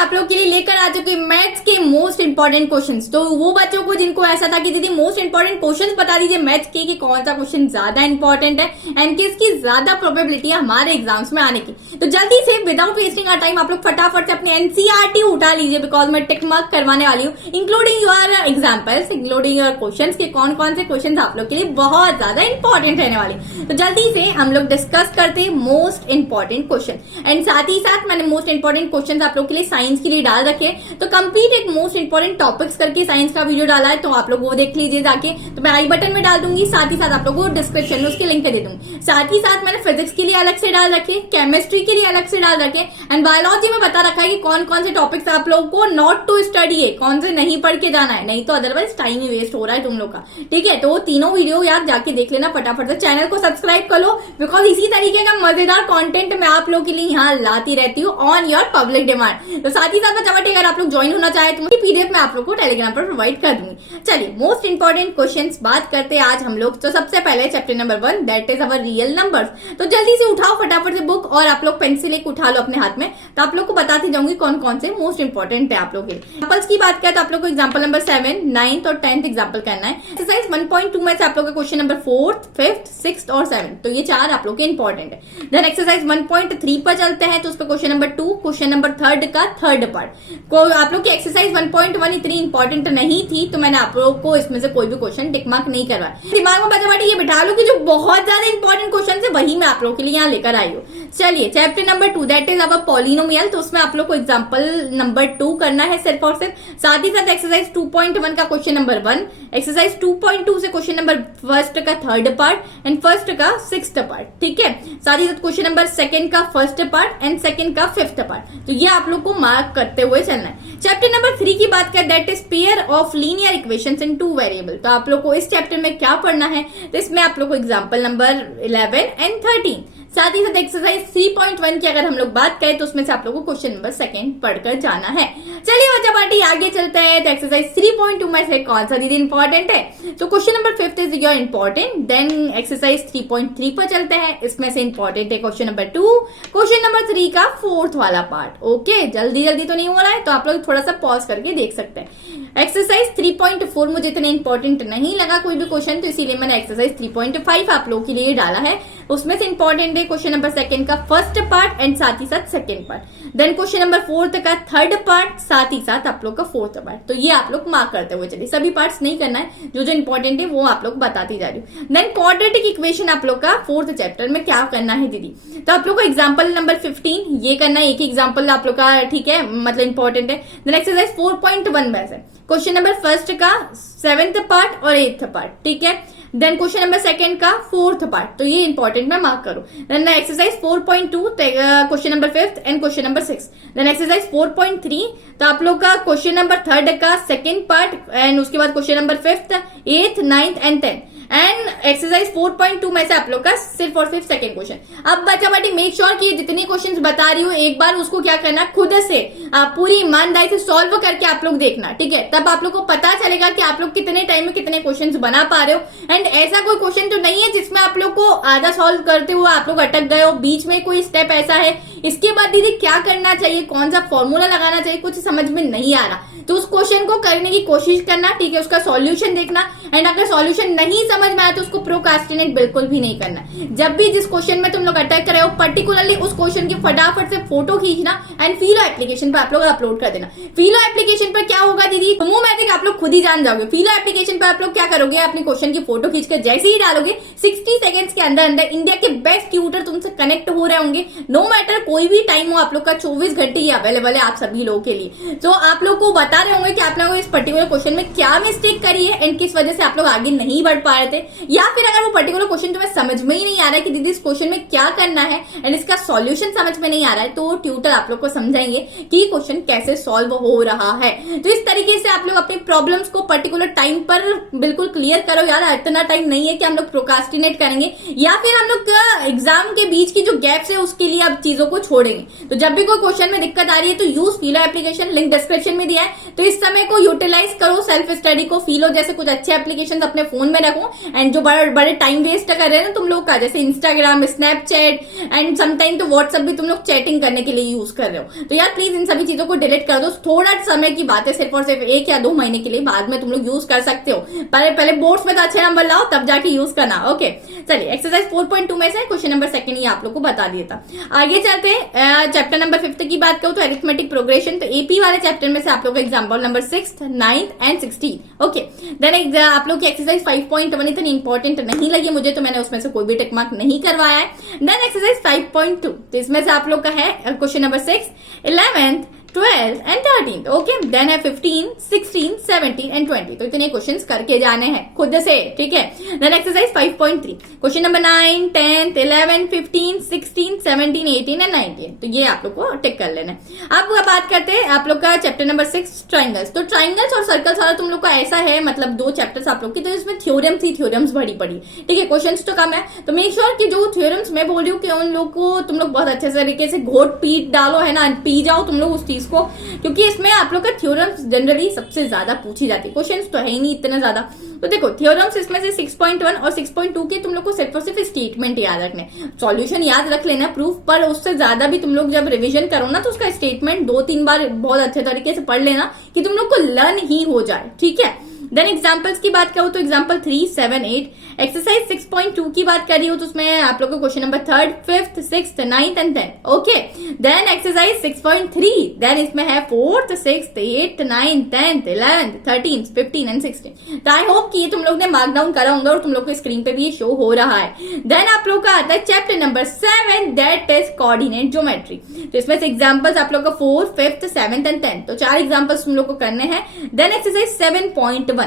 आप लोग के लिए लेकर आ चुके मैथ्स के मोस्ट इंपॉर्टेंट क्वेश्चंस। तो वो बच्चों को जिनको ऐसा था कि दीदी मोस्ट इंपॉर्टेंट क्वेश्चंस बता दीजिए मैथ्स के कि कौन सा क्वेश्चन ज्यादा इंपॉर्टेंट है एंड किसकी ज्यादा प्रोबेबिलिटी है हमारे एग्जाम्स में आने की, तो जल्दी से विदाउट वेस्टिंग आवर टाइम आप लोग फटाफट से अपने एनसीईआरटी उठा लीजिए, बिकॉज मैं टिक मार्क करवाने वाली हूँ including your examples, including your questions के कौन कौन से क्वेश्चन आप लोग के लिए बहुत ज्यादा इंपॉर्टेंट रहने वाले। तो जल्दी से हम लोग डिस्कस करते हैं मोस्ट इंपॉर्टेंट क्वेश्चन एंड साथ ही साथ मैंने मोस्ट इंपॉर्टेंट क्वेश्चन आप लोग के लिए साइंस के लिए डाल रखे। तो कंप्लीट एक मोस्ट इंपॉर्टेंट टॉपिक्स करके साइंस का वीडियो डाला है, तो आप लोग वो देख लीजिए जाके। तो मैं आई बटन में डाल दूंगी, साथ ही साथ आप लोगों को डिस्क्रिप्शन में उसके लिंक दे दूंगी। साथ ही साथ मैंने फिजिक्स के लिए अलग से डाल रखे, केमिस्ट्री के लिए अलग से डाल रखे एंड बायोलॉजी में बता रखा है कि कौन कौन से टॉपिक्स आप लोगों को नॉट टू स्टडी है, कौन से नहीं पढ़ के जाना है, नहीं तो अदरवाइज टाइम ही वेस्ट हो रहा है तुम लोग का। ठीक है, तो तीनों वीडियो यार जाके देख लेना फटाफट से, चैनल को सब्सक्राइब कर लो, बिकॉज इसी तरीके का मजेदार कंटेंट मैं आप लोग के लिए यहाँ लाती रहती हूँ ऑन योर पब्लिक डिमांड। तो साथ ही साथ चवटे अगर आप लोग ज्वाइन होना चाहे तो पीडीएफ मैं आप लोग को टेलीग्राम पर प्रोवाइड कर दूंगी। चलिए मोस्ट इंपॉर्टेंट क्वेश्चंस बात करते हैं आज हम लोग। तो सबसे पहले chapter number 1 that is our real numbers. तो जल्दी से उठाओ फटाफट से बुक और आप लोग पेंसिल एक उठा लो अपने हाथ में, तो आप लोग को बताते जाऊंगी कौन कौन से मोस्ट इंपॉर्टेंट है आप लोग के लिए। एग्जाम्पल्स की बात करें तो आप लोग को एग्जाम्पल नंबर 7, 9th और 10th एग्जाम्पल करना है। एक्सरसाइज 1.2 में से आप लोग का question number 4th, 5th, 6th और 7th, तो ये चार आप लोग के इंपॉर्टेंट है। देन एक्सरसाइज 1.3 पर चलते हैं, तो उसका क्वेश्चन नंबर 2, क्वेश्चन नंबर 3 का थर्ड पार्ट को आप लोग की एक्सरसाइज 1.1 इतनी इंपॉर्टेंट नहीं थी, तो मैंने आप लोग को इसमें से कोई भी क्वेश्चन टिक मार्क नहीं करवाया। दिमाग में बचा ये बिठा लो कि जो बहुत ज्यादा इंपॉर्टेंट क्वेश्चन है वही मैं आप लोग के लिए यहाँ लेकर आई हूँ। चलिए chapter number 2 that is our polynomial, तो उसमें आप लोग को एग्जाम्पल नंबर 2 करना है सिर्फ और सिर्फ। साथ ही साथ एक्सरसाइज 2.1 का क्वेश्चन नंबर 1, एक्सरसाइज 2.2 से क्वेश्चन नंबर 1 का थर्ड पार्ट एंड 1st का 6th पार्ट। ठीक है, साथ ही साथ क्वेश्चन नंबर 2 का 1st पार्ट एंड 2nd का 5th पार्ट, तो ये आप लोग को मार्क करते हुए चलना है। चैप्टर नंबर 3 की बात करें that is pair of linear equations in 2 variable, तो आप लोग को इस चैप्टर में क्या पढ़ना है, तो इसमें आप लोग को एग्जाम्पल नंबर 11 एंड 13। साथ ही साथ एक्सरसाइज 3.1 की अगर हम लोग बात करें तो उसमें से आप लोगों को क्वेश्चन नंबर 2 पढ़कर जाना है। चलिए बच्चा पार्टी आगे चलते हैं। तो एक्सरसाइज 3.2 में से कौन सा दीदी इंपॉर्टेंट है, तो question number 5 is your important. Then exercise 3.3 पर चलते हैं, इसमें से इंपॉर्टेंट है क्वेश्चन नंबर 2, क्वेश्चन नंबर 3 का 4th वाला पार्ट। ओके, जल्दी जल्दी तो नहीं हो रहा है, तो आप लोग थोड़ा सा पॉज करके देख सकते हैं। एक्सरसाइज 3.4 मुझे इतना इंपॉर्टेंट नहीं लगा कोई भी क्वेश्चन, तो इसीलिए मैंने एक्सरसाइज 3.5 आप लोग के लिए डाला है। उसमें से इंपॉर्टेंट है क्वेश्चन नंबर 2 का 1st पार्ट एंड साथ ही साथ 2nd part. Then question number 4 का 3rd पार्ट, साथ ही साथ आप लोग का 4th पार्ट, तो ये आप लोग मार्क करते हुए चलिए। सभी पार्ट्स नहीं करना है, जो जो इंपॉर्टेंट है वो आप लोग बताती जा रही हूँ। देन क्वाड्रेटिक इक्वेशन आप लोग का 4th चैप्टर में क्या करना है दीदी, तो आप लोग को एग्जाम्पल नंबर 15 ये करना है, एक ही एग्जाम्पल आप लोग का, ठीक है, मतलब इंपॉर्टेंट है। देन एक्सरसाइज 4.1 में से क्वेश्चन नंबर 1 का 7th पार्ट और 8th पार्ट, ठीक है। देन क्वेश्चन नंबर 2 का 4th पार्ट, तो ये इंपॉर्टेंट में मार्क करो। Then exercise 4.2 question number 5th and question number 6। Then exercise 4.3 तो आप लोग का क्वेश्चन नंबर 3 का 2nd पार्ट एंड उसके बाद question number 5th, 8th, 9th and 10th। And exercise 4.2 में से आप लोग का सिर्फ और सिर्फ 2nd क्वेश्चन। अब बच्चा बाटी मेक श्योर कि जितनी क्वेश्चंस बता रही हूँ एक बार उसको क्या करना, खुद से पूरी ईमानदारी से सॉल्व करके आप लोग देखना, ठीक है, तब आप लोग को पता चलेगा कि आप लोग कितने टाइम में कितने क्वेश्चंस बना पा रहे हो। एंड ऐसा कोई क्वेश्चन तो नहीं है जिसमें आप लोग को आधा सॉल्व करते हुए आप लोग अटक गए हो, बीच में कोई स्टेप ऐसा है, इसके बाद दीदी क्या करना चाहिए, कौन सा फॉर्मूला लगाना चाहिए, कुछ समझ में नहीं आ रहा, तो उस क्वेश्चन को करने की कोशिश करना, ठीक है, उसका सॉल्यूशन देखना। एंड अगर सॉल्यूशन नहीं समझ में आया तो उसको प्रोक्रास्टिनेट बिल्कुल भी नहीं करना। जब भी जिस क्वेश्चन में तुम लोग अटैक कर रहे हो पर्टिकुलरली उस क्वेश्चन की फटाफट से फोटो खींचना एंड फिलो एप्लीकेशन पर आप लोग अपलोड कर देना। फिलो एप्लीकेशन पर क्या होगा दीदी, होमोमैटिक आप लोग खुद ही जान जाओगे। फिलो एप्लीकेशन पर आप लोग क्या करोगे, अपने क्वेश्चन की फोटो खींचकर जैसे ही डालोगे 60 सेकंड्स के अंदर अंदर इंडिया के बेस्ट ट्यूटर तुमसे कनेक्ट हो रहे होंगे। नो मैटर कोई भी टाइम हो, आप लोग का 24 घंटे ही अवेलेबल है आप सभी लोगों के लिए। तो आप लोग को बता रहे होंगे कि आप लोगों को इस पर्टिकुलर क्वेश्चन में क्या मिस्टेक करी है एंड किस वजह से आप लोग आगे नहीं बढ़ पा रहे थे, या फिर अगर वो पर्टिकुलर क्वेश्चन तुम्हें समझ में ही नहीं आ रहा है कि दीदी इस क्वेश्चन में क्या करना है एंड इसका सॉल्यूशन समझ में नहीं आ रहा है, तो ट्यूटर आप लोग को समझाएंगे कि क्वेश्चन कैसे सॉल्व हो रहा है। तो इस तरीके से आप लोग अपनी प्रॉब्लम्स को पर्टिकुलर टाइम पर बिल्कुल क्लियर करो। यार इतना टाइम नहीं है कि हम लोग प्रोक्रास्टिनेट करेंगे या फिर हम लोग एग्जाम के बीच की जो गैप्स है उसके लिए अब चीजों को छोड़ेंगे। तो जब भी कोई क्वेश्चन में दिक्कत आ रही है तो यूज फिलो एप्लीकेशन, लिंक डिस्क्रिप्शन में दिया है। तो इस समय को यूटिलाइज करो सेल्फ स्टडी को। फिलो जैसे कुछ अच्छे एप्लीकेशन अपने फोन में रखो, एंड जो बड़े बड़े टाइम वेस्ट कर रहे हैं ना तुम लोग का, जैसे इंस्टाग्राम, स्नैपचैट एंड समटाइम तो व्हाट्सएप भी तुम लोग चैटिंग करने के लिए यूज कर रहे हो, तो यार प्लीज इन सभी चीजों को डिलीट कर दो। थोड़ा समय की बात है, सिर्फ और सिर्फ 1 या 2 महीने के लिए, बाद में तुम लोग यूज कर सकते हो। पहले बोर्ड्स में तो अच्छे नंबर लाओ तब जाके यूज करना। ओके चलिए, एक्सरसाइज 4.2 में से क्वेश्चन नंबर 2 ये आप लोग को बता दिया था। आगे चलते हैं, चैप्टर नंबर 5 की बात करूं तो अरिथमेटिक प्रोग्रेशन। तो एपी वाले चैप्टर में से आप लोग का example number 6, 9 and 16। Okay then आप लोग की एक्सरसाइज 5.1 इतनी इंपॉर्टेंट नहीं लगी मुझे, तो मैंने उसमें से कोई भी टिक मार्क नहीं करवाया है। देन एक्सरसाइज 5.2, तो इसमें से आप लोग का है question number 6, 11th, 12th and 13th। Okay then है 15, 16, 17 एंड 20। तो इतने क्वेश्चंस करके जाने हैं खुद से, ठीक है। Then exercise 5.3, question number 9, 10, 11, 15, 16, 17, 18 and 19। तो ये आप लोग को टिक कर लेना है। अब बात करते हैं आप लोग का चैप्टर नंबर 6, ट्राइंगल्स। तो ट्राइंगल्स और सर्कल्स वाला तुम लोग का ऐसा है, मतलब 2 चैप्टर्स आप लोग की, तो इसमें थ्योरम्स ही थ्योरम्स भरी पड़ी, ठीक है। क्वेश्चंस तो कम है, तो मेक श्योर कि जो थ्योरम्स मैं बोल रही हूँ कि उन लोग को तुम लोग बहुत अच्छे तरीके से घोट पीट डालो, है ना, पी जाओ तुम लोग उस चीज को, क्योंकि इसमें आप लोग का थ्योरम्स जनरली सबसे ज्यादा पूछी जाती है। क्वेश्चंस तो है ही नहीं इतना ज्यादा। तो देखो थ्योरम्स इसमें से 6.1 और 6.2 के तुम लोग को सिर्फ और सिर्फ स्टेटमेंट याद रखने, सॉल्यूशन याद रख लेना प्रूफ, पर उससे ज्यादा भी तुम लोग जब रिवीजन करो ना तो उसका स्टेटमेंट 2-3 बार बहुत अच्छे तरीके से पढ़ लेना कि तुम लोग को लर्न ही हो जाए, ठीक है। देन एग्जाम्पल्स की बात करूं तो एग्जाम्पल 3, 7, 8। एक्सरसाइज 6.2 की बात कर रही हूं तो उसमें आप लोग को question number 3rd, 5th, 6th, 9th and 10th। Okay then exercise 6.3, then इसमें है 4th, 6th, 8th, 9th, 10th, 11th, 13th, 15 and 16। तो आई होप कि ये तुम लोग ने मार्क डाउन करा होगा और तुम लोग को स्क्रीन पे भी ये शो हो रहा है। देन आप लोग का आता है chapter number 7, that is coordinate geometry. तो इसमें से एग्जाम्पल्स आप लोग का 4th, 5th, 7th and 10th, तो 4 एग्जाम्पल्स तुम लोग को करने हैं। देन एक्सरसाइज 7.1,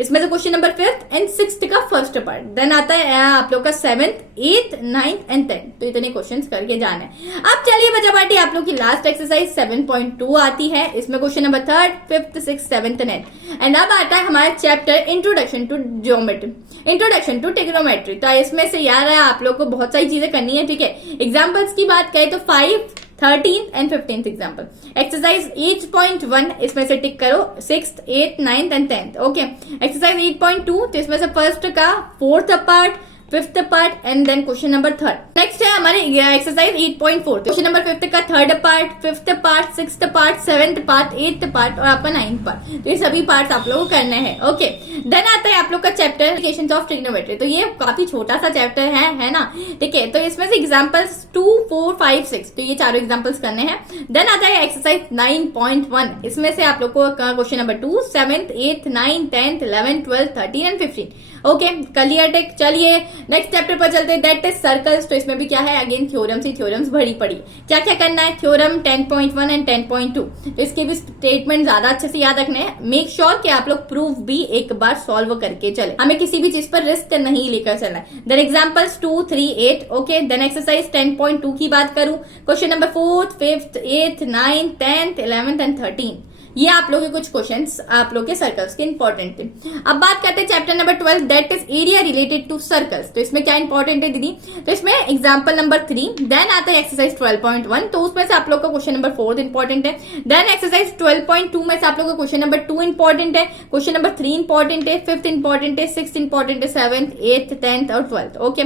इसमें से question number 5th and 6th का फर्स्ट पार्ट। देन आता है आप लोग का 7th, 8th, 9th and 10th। तो इतने क्वेश्चंस करके जाना है। अब चलिए बचा बाटी आप लोग की लास्ट एक्सरसाइज 7.2 आती है। इसमें question number 3rd, 5th, 6th, 7th and 8th। And अब आता है हमारा chapter introduction to geometry, introduction to trigonometry. तो इसमें से यार है आप लोग को बहुत सारी चीजें करनी है, ठीक है। एग्जाम्पल्स की बात करें तो 5, 13th and 15th example. Exercise 8.1 इसमें से टिक करो 6th, 8th, 9th and 10th। Okay exercise 8.2 तो इसमें से फर्स्ट का 4th part, 5th part and then question number 3rd। Next है हमारे एक्सरसाइज 8.4, क्वेश्चन नंबर 5th का 3rd part, 5th part, 6th part, 7th part, 8th part और आपका 9th part. तो ये सभी पार्ट आप लोगों को करने हैं। ओके देन आता है आप लोग का चैप्टर एप्लीकेशंस ऑफ ट्रिग्नोमेट्री। तो ये काफी छोटा सा चैप्टर है ना, ठीक है। तो इसमें से एग्जांपल्स 2, 4, 5, 6, तो ये चारों एग्जांपल्स करने हैं। देन आता है एक्सरसाइज 9.1, इसमें से आप लोग को question number 2, 7th, 8th, 9th, 10th, 11th, 12th, 13 and 15। Okay clear टेक। चलिए नेक्स्ट चैप्टर पर चलते हैं, दैट इज सर्कल्स। तो इसमें भी क्या है, अगेन थ्योरम्स ही थ्योरम्स भरी पड़ी। क्या क्या करना है, थ्योरम 10.1 एंड 10.2, तो इसके भी स्टेटमेंट ज्यादा अच्छे से याद रखने हैं। मेक श्योर कि आप लोग प्रूफ भी एक बार सॉल्व करके चले, हमें किसी भी चीज पर रिस्क नहीं लेकर चलना है। Then examples 2, 3, 8। Okay then exercise 10.2 की बात करूं, question number 4th, 5th, 8th, 9th, 10th, 11th and 13। ये आप लोग के कुछ क्वेश्चंस आप लोग के सर्कल्स के इंपॉर्टेंट थे। अब बात करते हैं chapter number 12, that is area related to circles. तो इसमें क्या इंपॉर्टेंट है दीदी, तो इसमें एग्जांपल नंबर 3। देन आता है एक्सरसाइज 12.1, तो उसमें से आप लोग का क्वेश्चन नंबर 4 इंपॉर्टेंट है। देन एक्सरसाइज 12.2 में से आप लोग का क्वेश्चन नंबर 2 इंपॉर्टेंट है, क्वेश्चन नंबर 3 इंपॉर्टेंट है, 5th इंपॉर्टेंट है, 6th इंपॉर्टेंट है, 7th, 8th, 10th और 12th। ओके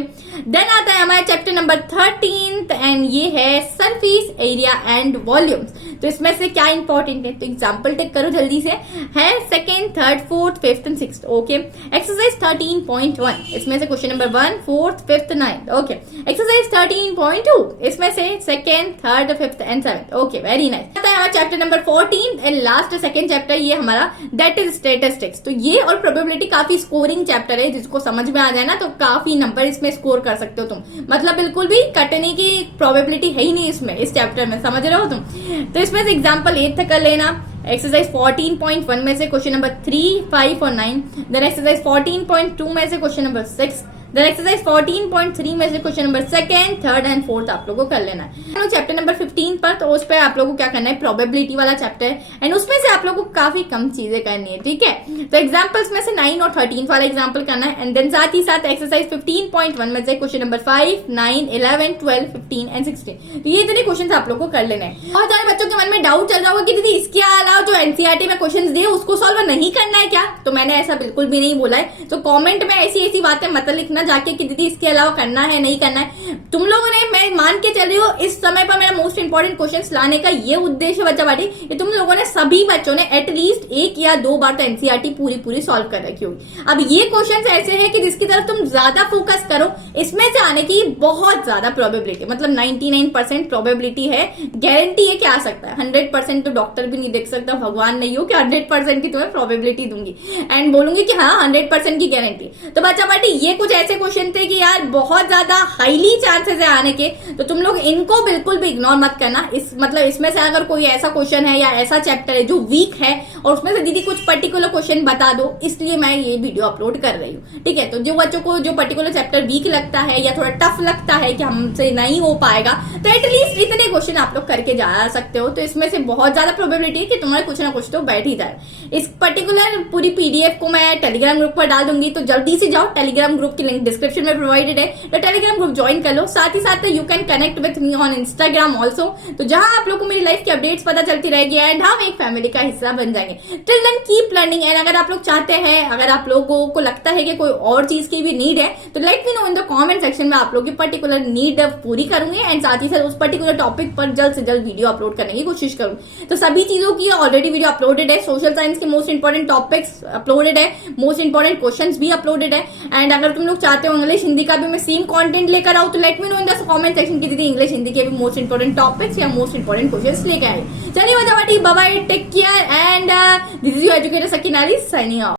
देन आता है हमारा चैप्टर नंबर 13 एंड ये है सरफेस एरिया एंड वॉल्यूम्स। तो इसमें से क्या इंपॉर्टेंट है, तो एग्जाम्पल टेक करो जल्दी से, है 2nd, 3rd, 4th, 5th and 6th। Okay exercise 13.1, इसमें से question number 1, 4th, 5th, 9th। Okay exercise 13.2, इसमें से 2nd, 3rd, 5th and 7th। Okay very nice. आता है हमारा chapter number 14 and last second chapter, ये हमारा दैट इज स्टैटिस्टिक्स। तो ये और प्रोबेबिलिटी काफी स्कोरिंग चैप्टर है, जिसको समझ में आ जाए ना तो काफी नंबर इसमें स्कोर कर सकते हो तुम, मतलब बिल्कुल भी कटने की प्रोबेबिलिटी है ही नहीं इसमें, इस चैप्टर में, समझ रहे हो तुम। तो इसमें से एग्जाम्पल 8 कर लेना। एक्सरसाइज 14.1 में से क्वेश्चन नंबर 3, 5 और 9। देन एक्सरसाइज 14.2 में से क्वेश्चन नंबर 6। देन एक्सरसाइज 14.3 में से question number 2nd, 3rd and 4th आप लोगों को कर लेना है। चैप्टर नंबर 15 पर, तो उस पर आप लोगों को क्या करना है, प्रोबेबिलिटी वाला चैप्टर है एंड उसमें से आप लोगों को काफी कम चीजें करनी है, ठीक है। तो एग्जाम्पल्स में से 9 और 13 वाला एग्जाम्पल करना है एंड देन साथ ही साथ एक्सरसाइज 15.1 में से क्वेश्चन नंबर 5, 9, 11, 12, 15 एंड 16, तो ये इतने क्वेश्चन आप लोग को कर लेना है। बहुत सारे बच्चों के मन में डाउट चल रहा होगा कि दीदी इसके अलावा जो एनसीईआरटी में क्वेश्चंस दिए उसको सॉल्व नहीं करना है क्या? तो मैंने ऐसा बिल्कुल भी नहीं बोला है। तो कमेंट में ऐसी बातें मत लिखना जाके कि दीदी इसके अलावा करना है नहीं करना है। तुम लोगों ने, मैं मान के चल रही हूँ, इस समय पर मेरा मोस्ट इंपॉर्टेंट क्वेश्चंस लाने का ये उद्देश्य बच्चा बाटी कि तुम लोगों ने, सभी बच्चों ने एटलीस्ट 1 या 2 बार तो एनसीईआरटी पूरी सॉल्व कर रखी होगी। अब ये क्वेश्चंस ऐसे हैं कि जिसकी तरफ तुम ज्यादा फोकस करो, इसमें से आने की बहुत ज्यादा प्रोबेबिलिटी, मतलब 99% प्रोबेबिलिटी है, गारंटी है कि आ सकता है। 100% तो डॉक्टर भी नहीं देख सकता, भगवान नहीं हो कि 100% की तुम्हें प्रोबेबिलिटी दूंगी एंड बोलूंगी कि हाँ 100% की गारंटी। तो बच्चा बाटी ये कुछ ऐसे क्वेश्चन थे कि यार बहुत ज्यादा हाईली चांसेस है आने के, तो तुम लोग इनको बिल्कुल भी इग्नोर मत करना। इसमें से अगर कोई ऐसा क्वेश्चन है या ऐसा चैप्टर है जो वीक है और उसमें से दीदी कुछ पर्टिकुलर क्वेश्चन बता दो, इसलिए मैं ये वीडियो अपलोड कर रही हूँ, ठीक है। तो जो बच्चों को जो पर्टिकुलर चैप्टर वीक लगता है या थोड़ा टफ लगता है कि हमसे नहीं हो पाएगा, तो एटलीस्ट इतने क्वेश्चन आप लोग करके जा सकते हो। तो इसमें से बहुत ज्यादा प्रोबेबिलिटी है कि तुम्हारे कुछ ना कुछ तो बैठ ही जाए। इस पर्टिकुलर पूरी पीडीएफ को मैं टेलीग्राम ग्रुप पर डाल दूंगी, तो जल्दी से जाओ, टेलीग्राम ग्रुप की लिंक डिस्क्रिप्शन में प्रोवाइडेड है, तो टेलीग्राम ग्रुप ज्वाइन कर लो। साथ ही साथ you can connect with me on Instagram also, तो जहां आप लोग को मेरी लाइफ की अपडेट्स पता चलती रहेगी एंड हम एक फैमिली का हिस्सा बन जाएंगे। Till then keep learning and अगर आप लोग चाहते हैं, अगर आप लोगों को लगता है कि कोई और चीज की भी नीड है, तो let me know in the comment section में, आप लोग की पर्टिकुलर नीड पूरी करूंगी एंड साथ ही साथ उस पर्टिकुलर टॉपिक पर जल्द से जल्द वीडियो अपलोड करने की कोशिश करूंगी। तो सभी चीजों की ऑलरेडी वीडियो अपलोडेड है, सोशल साइंस के मोस्ट इंपॉर्टेंट टॉपिक्स अपलोडेड है, मोस्ट इंपॉर्टेंट क्वेश्चंस भी अपलोडेड है एंड अगर तुम लोग चाहते हो इंग्लिश हिंदी का भी मैं सेम कंटेंट लेकर आऊं, तो let me know in the comment section की दीदी इंग्लिश हिंदी के भी मोस्ट इंपॉर्टेंट टॉपिक्स या मोस्ट इंपॉर्टेंट क्वेश्चंस लेके आए। चलिए bye bye, take care and this is your educator Sakina Ali signing of.